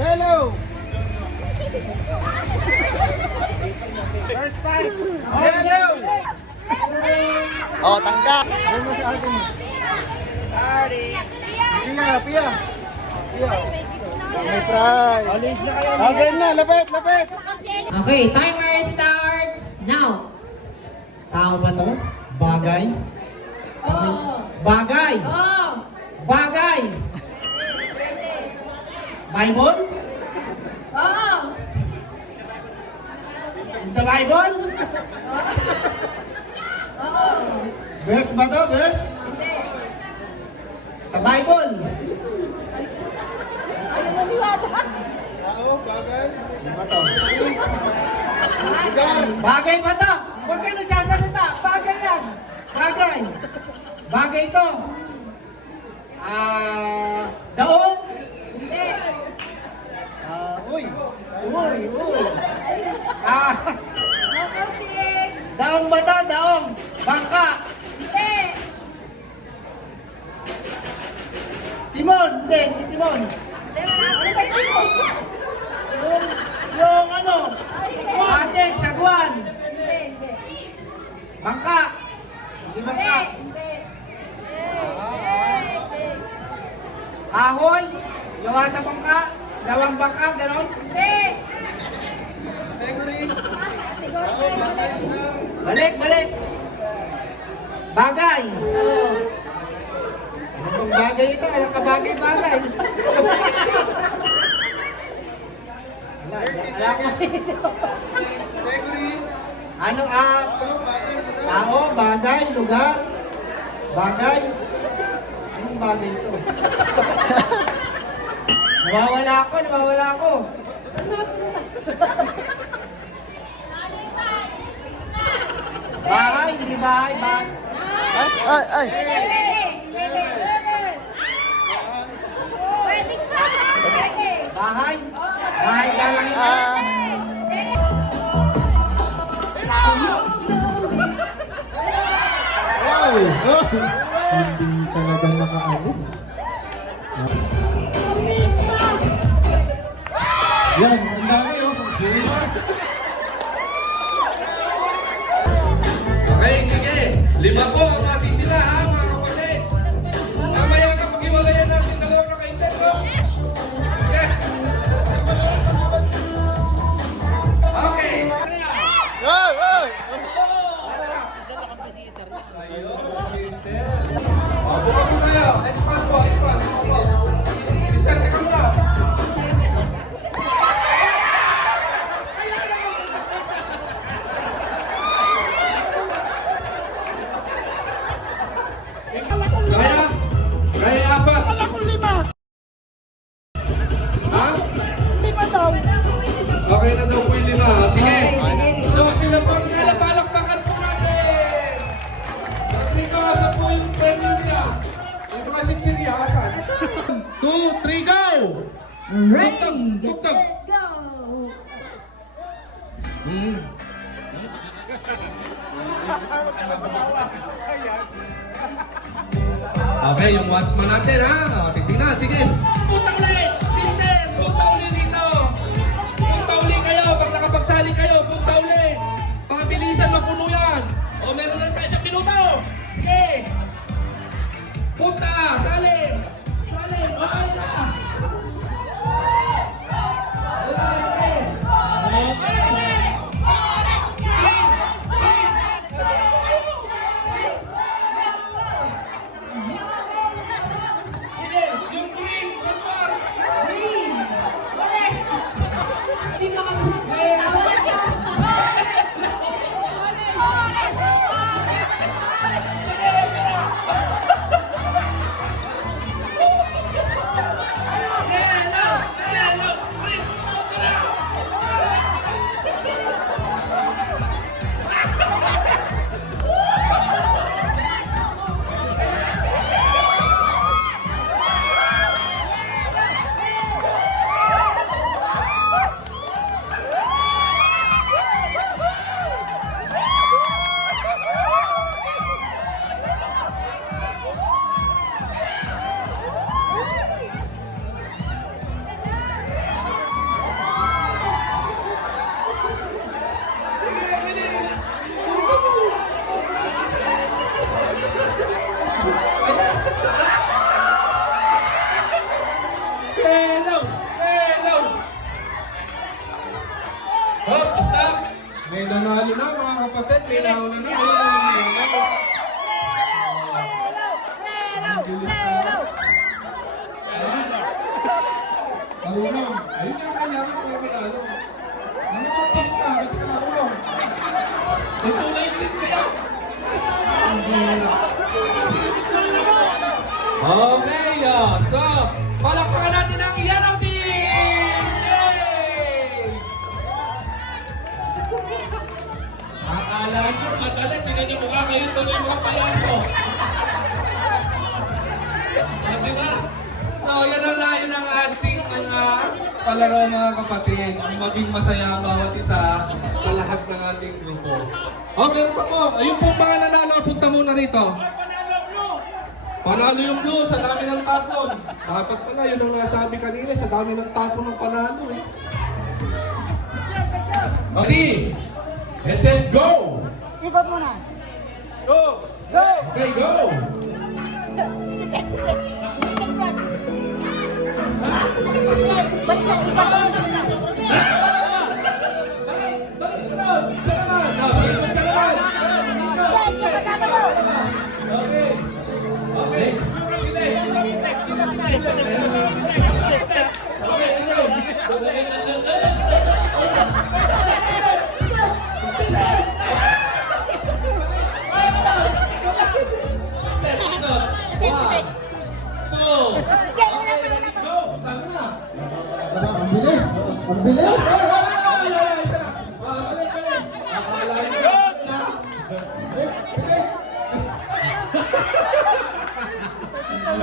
Yellow! First fight! Yellow! Oh, tangga. Ayun mo sa akin. Pia, Pia. Pia. May prize. Alis na kayo. Okay na, lapit, lapit. Okay, timer starts now. Tao ba to? Bagay? Bagay! Oh! Bagay! Bible? Oh! The Bible? Verse ba to? Verse? Sa Bible? Oo, bagay. Ano ba to? Lugar. Bagay ba to? Huwag kayo nagsasalita. Bagay yan. Bagay. Bagay to. Daong? Uy. Uy, uy. Daong ba to? Daong. Bangka. Timon. Hindi, hindi timon. Yung ano? Atik, sagwan. Bangka. Hindi bangka. Kahoy. Gawa sa bangka. Gawang bangka, gano'n? Category. Balik, balik. Bagay. Ano bang bagay ito? Ano ka bagay-bagay? Wala ko. Category. Ano Bagay. tao, bagay, lugar, bagay. Anong bagay ito? Nawawala ako. Bahay, hindi bahay, bahay. Ay. Bahay? Bahay ka lang ito. Ay! Hindi talaga makaalis. Yan, ang dami oh. Okay, sige. 5 po ang matitira ha, mga kapatid. Mamaya kapag hiwalayan natin dalawang naka-inter, no? Sige. Okay. Ay, ay. Buka po kayo. Express po, express. Mister, teka muna. Kaya apat. Wala kong 5. Ha? 5 daw. Okay na daw po yung 5. Sige. So, sila po nila palakpakan po natin. Dito asa po yung training nila. Dito nga si Chiria, asan? 2, 3, go! Ready, get set, go! Okay, yung watchman natin ha. O, tignan, sige. Punta uli! Sister, punta uli dito. Punta uli kayo. Pag nakapagsali kayo, punta uli. Pabilisan, mapuno yan. O, meron na rin tayo 1 minuto. Sige. Punta, sali. Sali, okay na. Okay. Sige, yung green, red bar. Green. Pinahuli na. Marunong. Ayun nga kailangan para manalo. Ano ba team ka? Ba't ka marunong? Ito na yung team kaya. Okay, so palakpakan natin ang Yellow Team! Yay! Akala nyo madali, tingnan nyo mukha kayo tuloy mga payaso. Diba? So, yan ang layo ng ating mga palaro mga kapatid. Maging masaya ang bawat isa sa lahat ng ating grupo. Oh, meron pa po. Ayun po mga nanalo. Punta muna rito. Panalo yung blue sa dami ng tapon. Dapat pala, yun ang nasabi kanina. Sa dami ng tapon ng panalo eh. Okay. Let's set go! Ikot muna. Okay, go! Ang bilis! Ang bilis!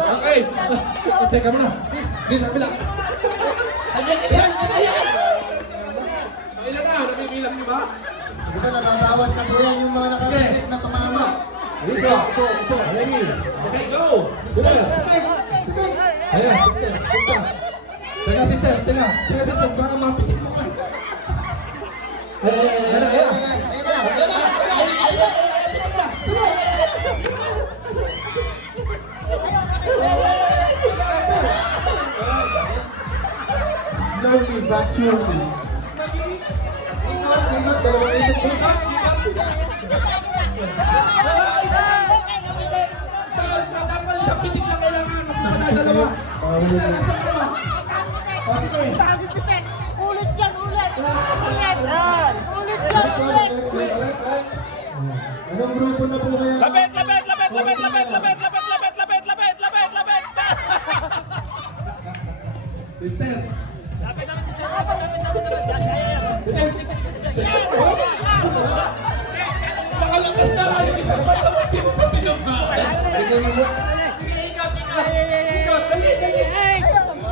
Okay. Teka muna. Please, sa kabila. Ilan na? Nabibilang niyo ba? Di ba natatawas na po yan yung mga nakakasip na tumama? Ito. Okay, go! Sister! Ayan, sister. Teka, sister. Baka mapikit mo ka. Ayan. Slowly but surely. Ingat, dalawang ikot. Dapat isang pitik lang kailangan. Dalawa. Ulit yan, ulit! Ulit yan, ulit! Anong grupo na po kaya? Lapit! Sister. Nakalakas na kayo. Isang patawatin mo pati ng bata. Bigyan mo.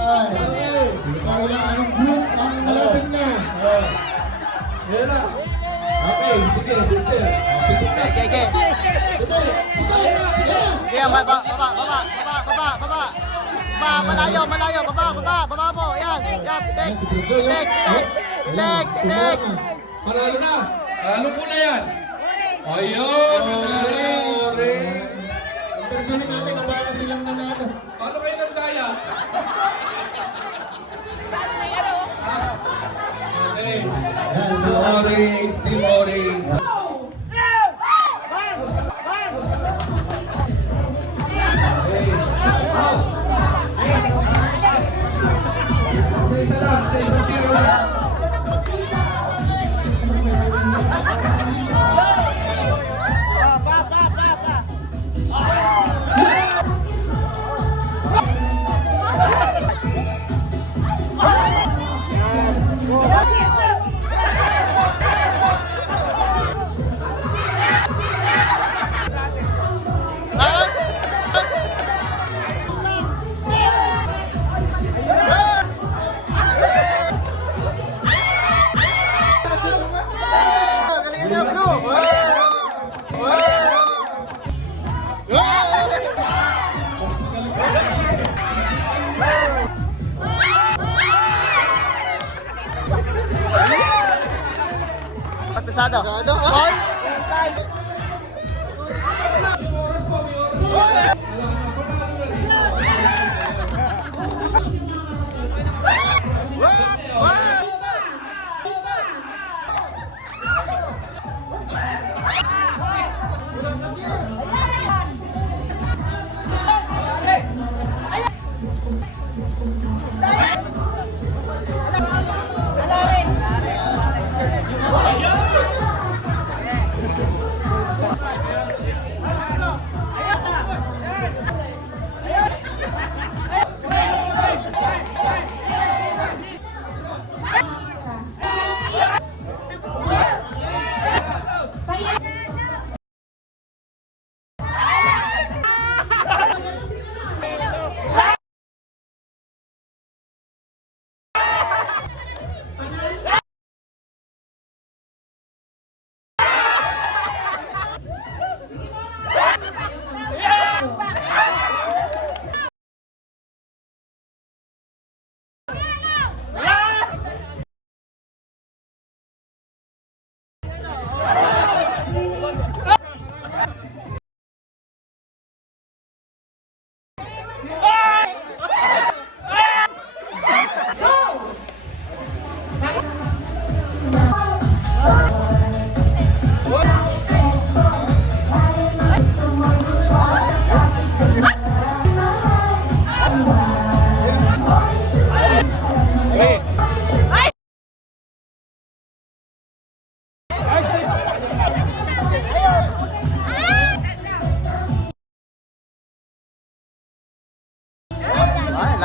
Ay, wala anong group ang malapit na. Yan na. Okay, sige, sister. Pitik na. Okay. Kaya baba. Malayo. Baba mo. Yan. Pitik. Panalo na. Anong kulay yan? Ayun. Orange. Interviewin natin kung paano silang nanalo. Paano kayo nagdaya? Okay. So, orange. Team orange. Isa lang. Isa tiro lang. Pasado. Gol.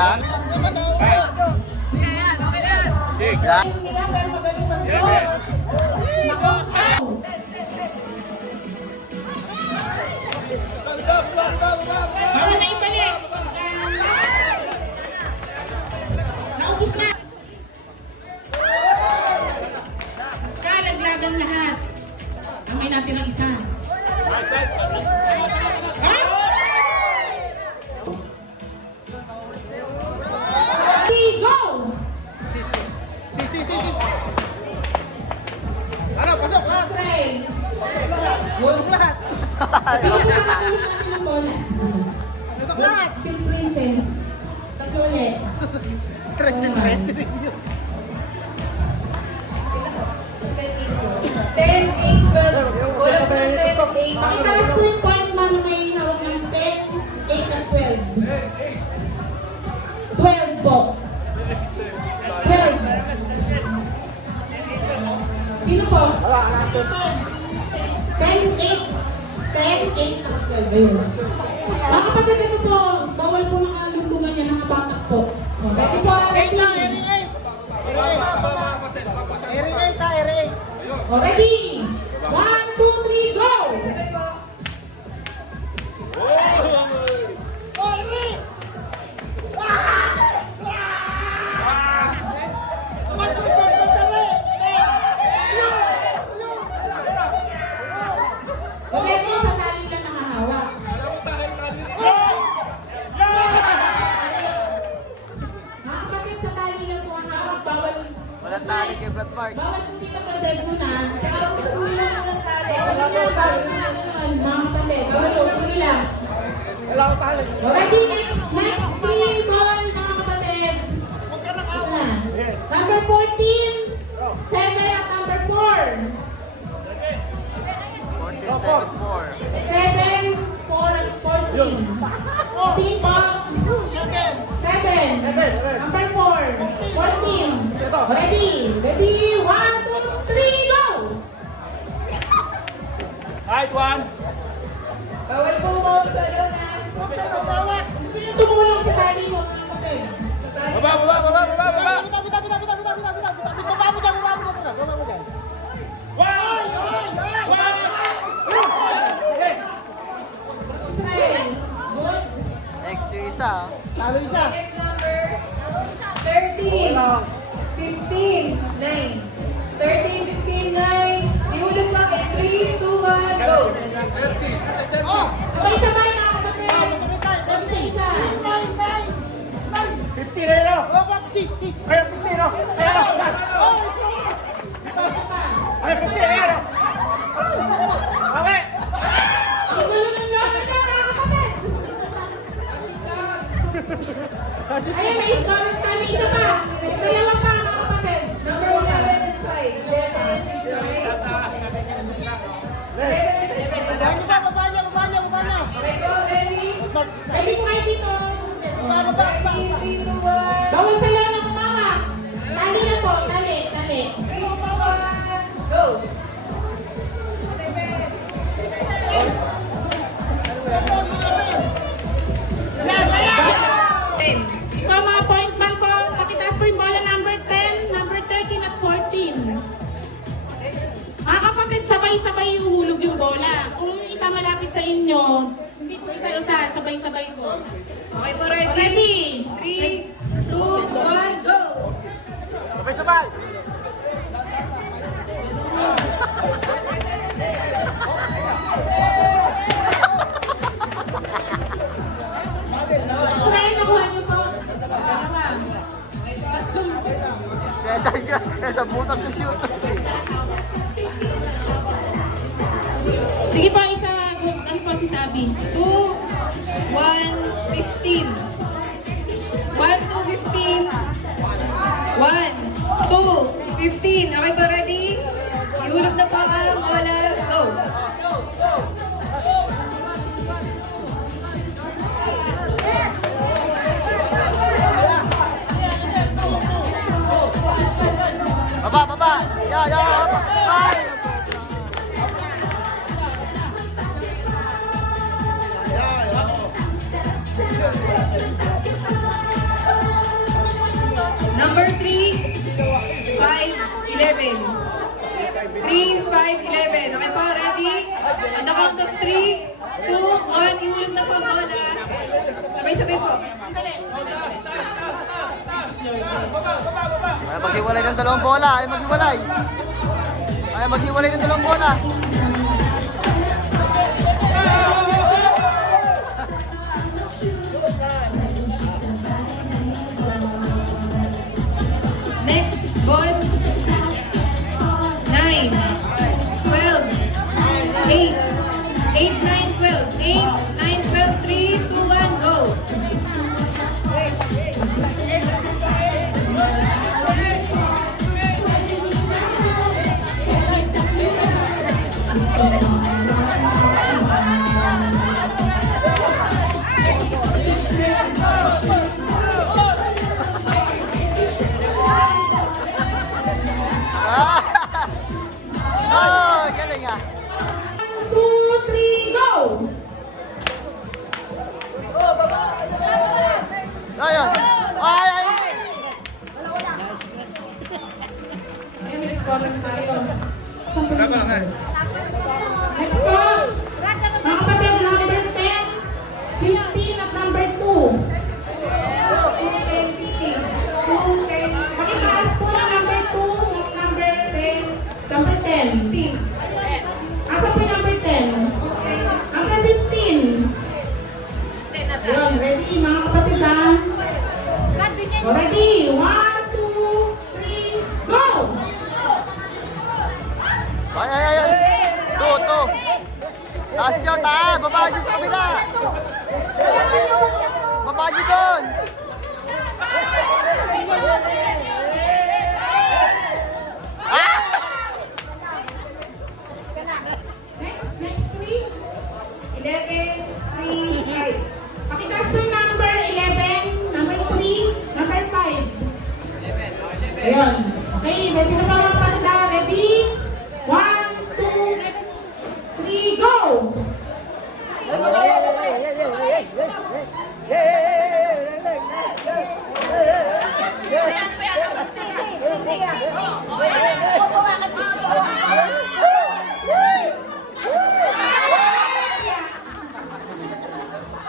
lang. Yan. Bawal na ibalik. Naubos na. Kalaglagan lahat. Amay natin ang isa. Ha? Go! Ano, pasok! Spray. Good. Sino po nakatulog natin ng bola? Six princess. Tatlo ulit. 10, 8, 12. Wala po ng 10, 8. Pakitaas po yung point man na may hawak ng 10, 8 at 12. 12 po. 12. Sino po? 10, 8. 10, 8 at 12. Ayun. Mga kapatid, ano po? Bawal po nakaluntungan yan, nakabatak po. Ready po, ready. O, ready? 1, 2, 3, go! Sabay po. Okay po, sa tali lang nakahawak. Mga kapatid, sa tali lang po ang hawak. Bawal. Walang tali kay Brad Mark. Bawal po dito pa dead muna. Saka po sa ulo mo ng tali. Mga kapatid, bawal po tuloy lang. Ready, next 3 ball, mga kapatid. Ito na. Number 14, 7 at number 4. 14-7-4. 7, 4 at 14. Team Bob. 7. Number 4. 14. Ready? Ready? 1, 2, 3, go! Bawal po mo sa lona. Sino tumulong sa tali mo, mga kapatid? Sa tali. Israel. Good. Next yung isa. Next number. 13. 15. 9. 13, 15, 9. Iulit pa kay 3, 2, 1, go. Sabay-sabay, mga kapatid. Isa-isa. Isa pa. Siguro ng lolo na, mga kapatid. Ayun, may scoring time. May isa pa. May dalawa pa, mga kapatid. Number 11 and 5. 11, right? 11, 5. Okay po, ready? Ready po kayo dito. Ready, 3, 2, 1. Bawal sa lolo kumawak. Tali na po. Tali, tali. 3, 2, 1, go. Po, mga point man po. Pakitaas po yung bola number 10, number 13 at 14. Mga kapatid, sabay-sabay yung hulog yung bola. Kung yung isa malapit sa inyo, hindi po isa-isa, sabay-sabay po. Okay po, ready? Ready? 3, 2, 1, go. Sabay-sabay! Israel, nakuha niyo po. Dalawa. Kesa butas na shoot. Sige po, isa. Ano po si Sabi? 2, 1, 15. 1, 2, 15. 1, 2, 15. Okay ba, ready? Ihulog na po ang bola. Go. Baba, baba! Bye! Number 3, 5, 11. 3, 5, 11. Okay po, ready? On the count of 3, 2, 1, ihulog na po ang bola. Sabay-sabay po. Ay, maghiwalay ng dalawang bola. Ay, maghiwalay. Ay, maghiwalay ng dalawang bola. Next, ball. 9, 12, 8, 8, 9, 12, 8, 9, 12, 3, 2, 1, go. Oh, galing ah. 2, 3, go! Ayun. Ay, ay. Next po, mga kapatid, number 10, 15 at number 2. 2, 10, 15. 2, 10, Pakitaas po ng number 2 at number 10, 10. 15. Asa po yung number 10? 10, Number 15. Yun, ready mga kapatid ha? O, ready? 1, 2, 3, go! Ay, ay, ay. To. Taas nyo, taas. Baba nyo sa kabila. Baba nyo doon. Ah! Next 3. 11, 3, 5. Pakitaas po yung number 11, number 3, number 5. Ayun. Okay, ready na ba mga kapatid ha? Ready? 1, 2, 3, go!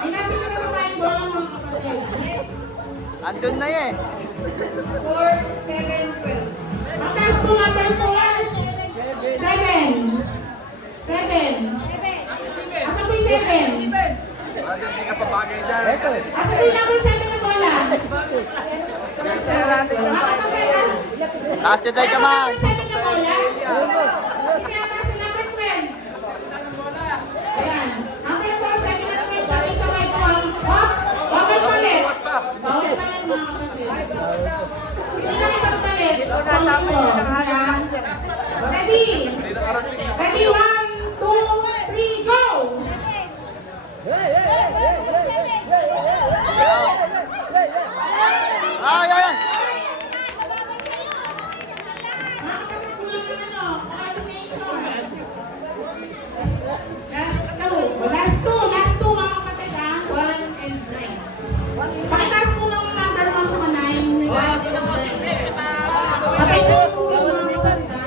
Ay natin na naman tayong bola mga kapatid. Next, Andun na eh. 4, 7, 12. Pakitaas po number 4, 7. 7. Asa po yung 7? Asa po yung number 7 na bola? Number 7, 12. Mga kapatid ha? Taas nyo tayo kamay. Number 7 na bola? Hindi ata sa number 12. Ayan. Number 4, 7 at 12. Sabay-sabay po ang... Hop! Bawal palit. Bawal palit mga kapatid. Sino na ipagpalit? Paulit po. Ayan. Ready? Ready? 1, 2, 3, go! Ay, ay, ay. Mga kapatid, kulang ng coordination. Last 2, Last two mga kapatid ha. 1 and 9. Pakitaas po ng number 1 sa 9. 1 and 9. Sabay po yung mga kapatid ha.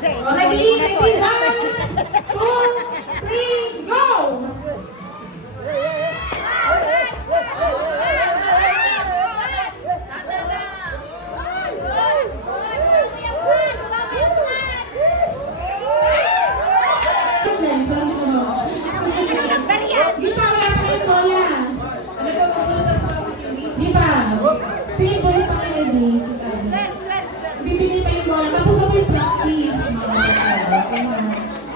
O, ready? Ready? 1, 2, 3, go! Di pa, wala pa rin bola. Ano po, pupunta po ako sa Cindy? Di ba? Sige, bola pa kayo din. Bibigay pa yung bola. Tapos ako yung practice.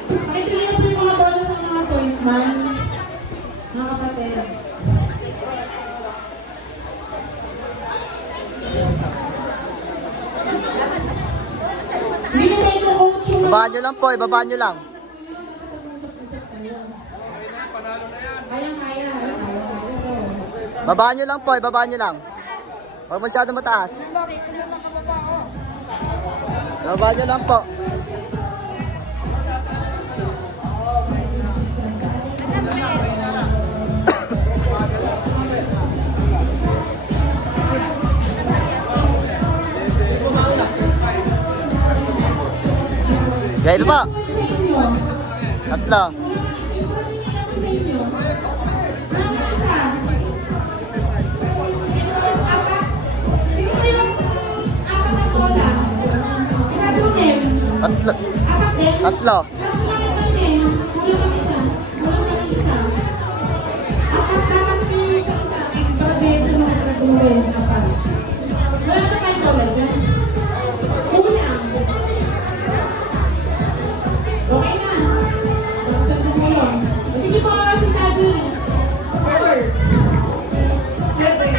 Pakibigay na po yung mga bola sa mga point man. Mga kapatid. Hindi ko pa ito-coach yung Ibabaan nyo lang po, ibabaan nyo lang. Kayang-kaya. Babaan nyo lang po, ibabaan nyo lang. Huwag masyado mataas. Babaan nyo lang po. Dahil pa. Tatlo. Tatlo. Tatlo. Sige po, si Sabi. 4, 7,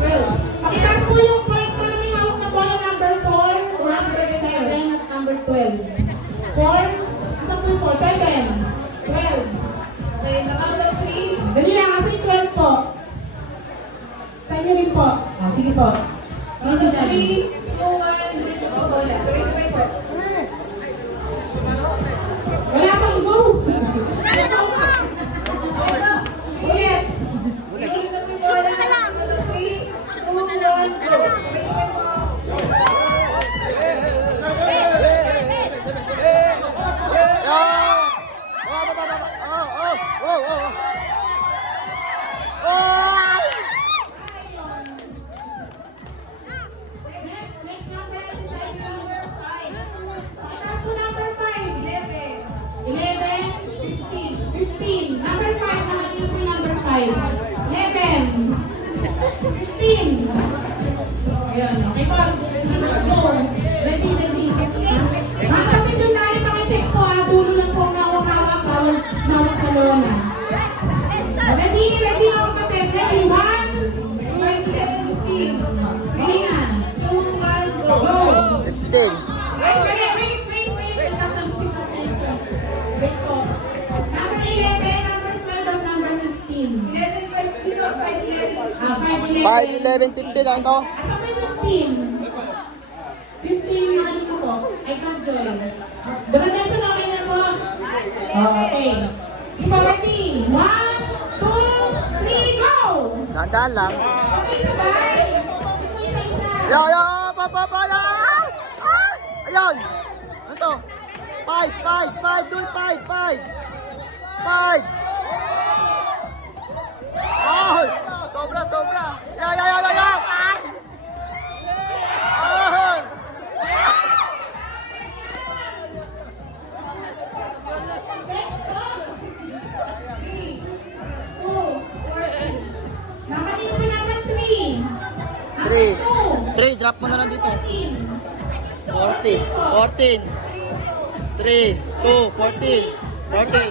12. Pakitaas po yung point na namin hawak na bola number 4, number 7, at number 12. 4, asan po yung 4? 7, 12. Okay, the count of 3. Dali lang, kasi 12 po. Sa inyo rin po. O, sige po. Count of 3, 2, 1, hulog na po bola. Sabay-sabay po. Wala pang go! Ulit! Hulog na po yung bola. Count of 3, 2, 1, go. Sabay-sabay po. Yo! Oh, baba, baba. Oh, oh, oh, oh. Oh! Next number is Next number 5, Pakitaas po number 5. 11, 11, 15. 15. Number 5, nakalagay po yung number 5. 11, 15. Ayan, okay po. Go. Ready, ready. Mga kapatid yung tayo, pakicheck po ha. Dulo lang po ang hawak-hawak, bawal mawak sa lona. Ready, ready mga kapatid. Ready, 1. 5, 11, 15. Okay na. 2, 1, go. Go. 15. Wait. Nagtatansin po kayo. Wait po. Number 11, number 12, at number 15. 11, 15 or 5, 11, 15. 5, 5, 11. 11, 15 lang to. Asa po yung 15? 15 na kanina po. I can't join. Donatelson, okay na po? Okay. Iba ready? 1, 2, 3, go! Dahan-dahan lang. Okay, sabay. Ito isa-isa. Yo, yo, pa, yo. Ah! Ayun. Ano to? 5, 5, 5, doon, 5, 5. 5. Oh! Sobra. Yo. Ah! Oh! Nakatin po number 3. 3. 3, drop mo na lang dito. 14. 3, 2, 14. 14.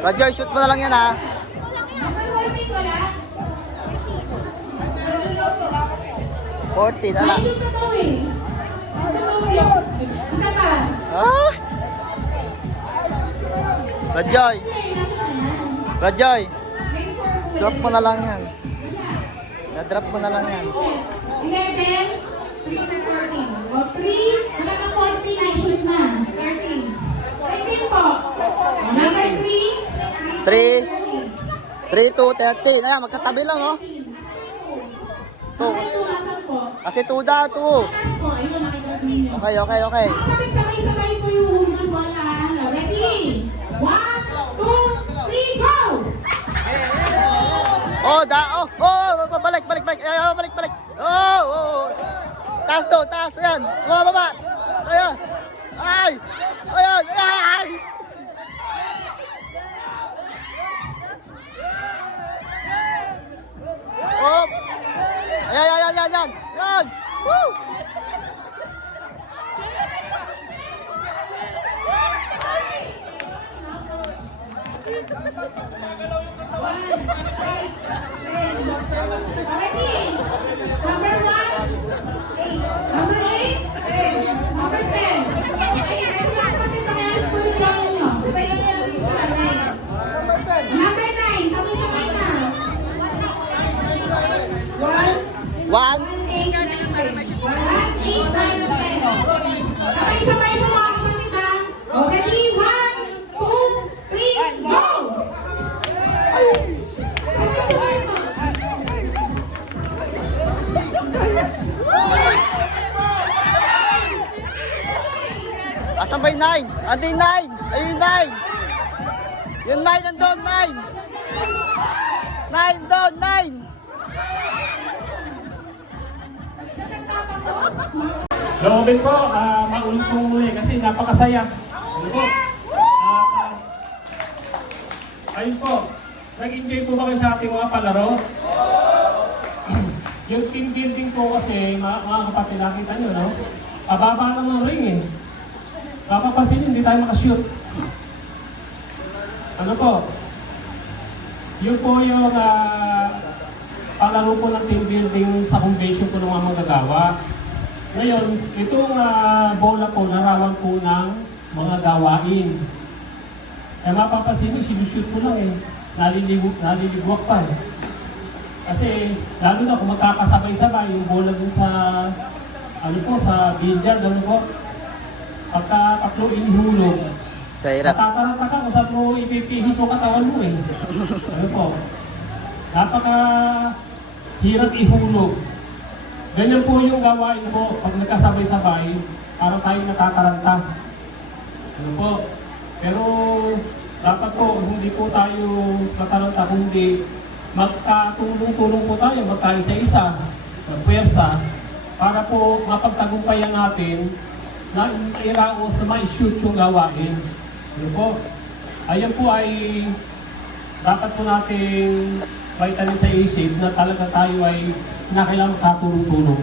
Roger, shoot mo na lang yan ha. Number 14 wala? 14, ala. May shoot na to eh. Isa pa. Ah! Roger, Roger, drop mo na lang yan. Na-drop mo na lang yan. 11. 3 to 14. O 3. Wala na 14. Ay, shoot na. 13. 13 po. O, number 3. 3, 3 to 13. Ayan, magkatabi lang oh. 2. Number 2, nasan po? Kasi 2 daw, 2. Taas po. Ayun, nakikita ninyo. Okay. Mga kapatid, sabay-sabay po yung hulog ng bola. Ready? 1, 2, 3, go! Oh, balik. Ayan, balik. Oh. Taas. Ayan. Baba. Ayan. Ayan. Oh. Ayan. Woo! Ready? Number 1. Number 8. Number 10. Okay, ready mga kapatid, pakayas po yung bola nyo. Sabay lang yan ang isa. 9. Number 9. Sabay-sabay na. 1, 1. 8, 9, 10. 1, 8, 9, 10. Sabay-sabay po mga kapatid ha. O, ready? 1, 2, 3, go! Sabay-sabay po. yung 9. Ando yung 9. Ayun yung 9. Yung 9 nandun, 9. 9 doon, 9. Loobin po, maulit po muli kasi napakasaya. Ano po? Ayun po, nag-enjoy po ba kayo sa ating mga palaro? Yung team building po kasi, mga kapatid, nakita nyo, no? Pababa lang ng ring eh. Papapasin, hindi tayo makashoot. Ano po? Yun po yung palaro po ng team building sa convention po ng mga manggagawa. Ngayon, itong bola po, larawan po ng mga gawain. Eh mapapasin nyo, sinushoot ko lang eh. Nalilibwak pa eh. Kasi, lalo na kung magkakasabay-sabay yung bola dun sa, ano po, sa billiard, ano po. Pagka tatlo inihulog, natataranta ka kung saan mo ipipihit yung katawan mo eh. Ano po? Napaka-hirap ihulog. Ganyan po yung gawain po pag nagkasabay-sabay, para tayo natataranta. Ano po? Pero dapat po, hindi po tayo nataranta, kundi magkatulong-tulong po tayo, magkaisa-isa, magpwersa, para po mapagtagumpayan natin na iraos na ma-shoot yung gawain. Ano po? Ayan po ay dapat po natin vitamin sa isip na talaga tayo ay kinakailangan magkatulong-tulong.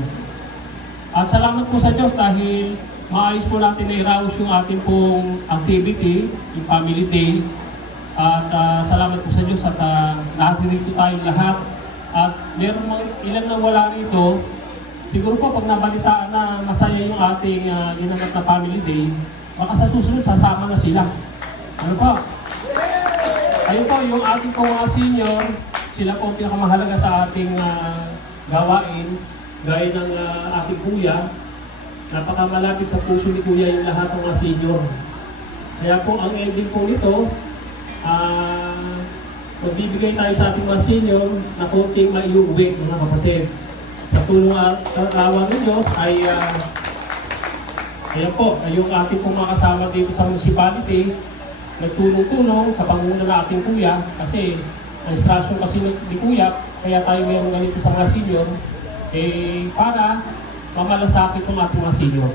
At salamat po sa Diyos dahil maayos po natin na iraos yung ating pong activity, yung Family Day. At salamat po sa Diyos at naririto tayong lahat. At meron ilan na wala rito. Siguro po pag nabalitaan na masaya yung ating ginanap na Family Day, baka sa susunod sasama na sila. Ano po? Ayun po, yung ating po mga senior, sila po pinakamahalaga sa ating gawain, gaya ng ating kuya. Napakamalapit sa puso ni kuya yung lahat ng mga senior. Kaya po ang ending po nito, magbibigay tayo sa ating mga senior na konting maiuwi, mga kapatid. Sa tulong at awa ng Diyos ay ayan po, yung ating pong mga kasama dito sa municipality, nagtulong-tulong sa panguna ng ating kuya kasi ang instruction kasi ni kuya, kaya tayo mayroong ganito sa mga senior, para mamalasakit ang ating mga senior.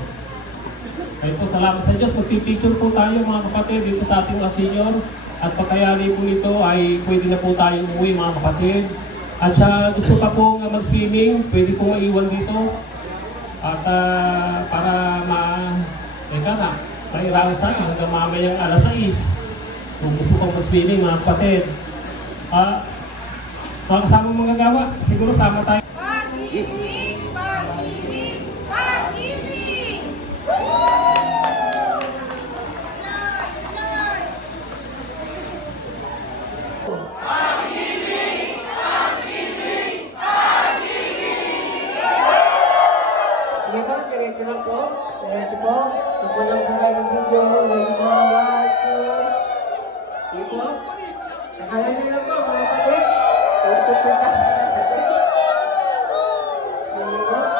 Kaya po, salamat sa Diyos. Magpipicture po tayo mga kapatid dito sa ating mga senior. At pagkayari po nito ay pwede na po tayong umuwi mga kapatid. At siya gusto pa po mag-swimming, pwede po maiwan dito. At para mairaos na hanggang mamayang alas 6. Kung gusto pang mag-swimming mga kapatid. Mga kasamang manggagawa, siguro sama tayo. Pag-ibig! Pag-ibig! Pag-ibig! Sige po, diretso lang po. Diretso po. Supunan po tayo ng video. Ready po, 1, 2. Sige po. Nakala niyo lang po, mga kapatid. Sige po.